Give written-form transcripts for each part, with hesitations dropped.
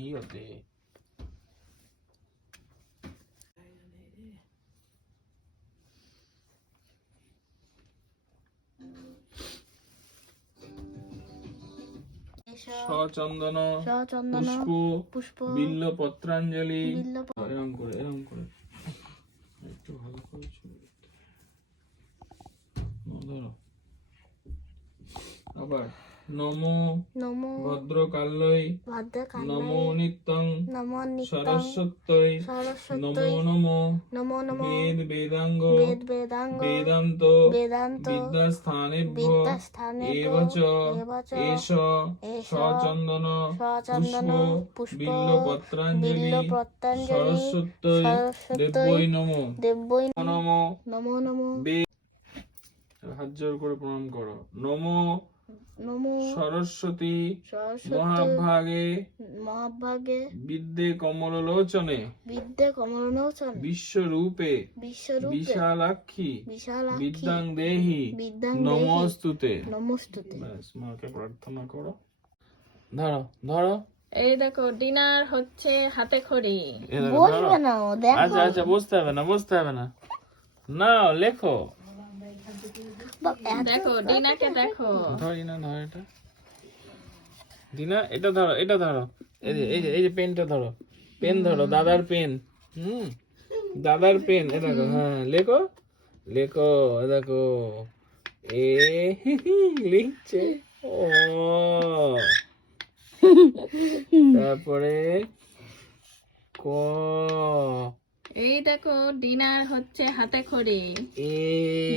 이어대. সচন্দন পুষ্প বিল্ল পত্রাঞ্জলি এরকম করে একটু ভালো করে ধরো। আবার নমো ভদ্রকাল্যই নমো নিত্যং সরস্বত্যই নমো বেদ বেদাঙ্গ বেদান্ত বিদ্যাস্থানেভ্য এবচ এষ সচন্দন পুষ্প বিল্ল পত্রাঞ্জলি সরস্বত্যই দেব্যৈ নমো নমো হাত জোর করে প্রণাম করো। নমো সরস্বতী মহাভাগে বিদ্যে কমললোচনে বিশ্বরূপে বিশালাক্ষী বিদ্যাং দেহি নমস্তুতে। মাকে প্রার্থনা করো। ধরো এই দেখো ডিনার হচ্ছে হাতে খড়ি। আচ্ছা বসতে হবে না না লেখো। দেখো ডিনাকে দেখো। ধরি না ধর এটা দিনা এটা ধরো এই যে পেনটা ধরো পেন ধরো দাদার পেন দাদার পেন এ দেখো হ্যাঁ লেখো দেখো এ লিখছে ও তারপরে ক এই দেখো ডিনার হচ্ছে হাতে খড়ি।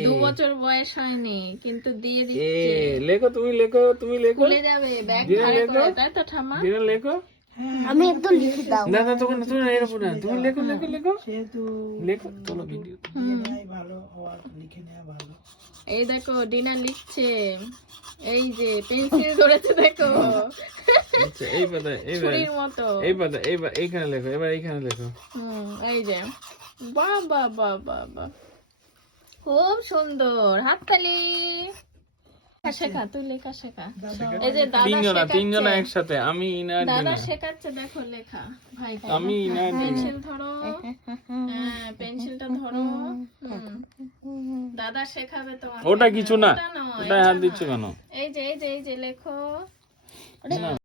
2 বছর বয়স হয়নি কিন্তু দিয়ে দিচ্ছে। লেখো তুমি লেখো খুলে যাবে ব্যাগ ধারে করে তাই তো ঠাম্মা। ডিনার লেখো। আমি একটু লিখে দাও না তুমি এরকম না তুমি লেখো চলো ভিডিও ভালো হওয়ার লিখে নেওয়া ভালো। এই দেখো ডিনার লিখছে। এই যে পেন্সিল ধরেছে দেখো। আচ্ছা এই ছুরির মতো। এইখানে লেখো এবার এইখানে লেখো। এই যে বাহ খুব সুন্দর হাততালি। শেখা তুই লেখা শেখা। এই যে তিনজনা একসাথে আমি ইনার দাদা শেখাচ্ছে দেখো লেখা ভাই। আমি ইনার পেন্সিল ধরো। হ্যাঁ পেন্সিলটা ধরো। দাদা শেখাবে তোমাকে। ওটা কিছু না ওটা হাত দিচ্ছ কেন? এই যে লেখো।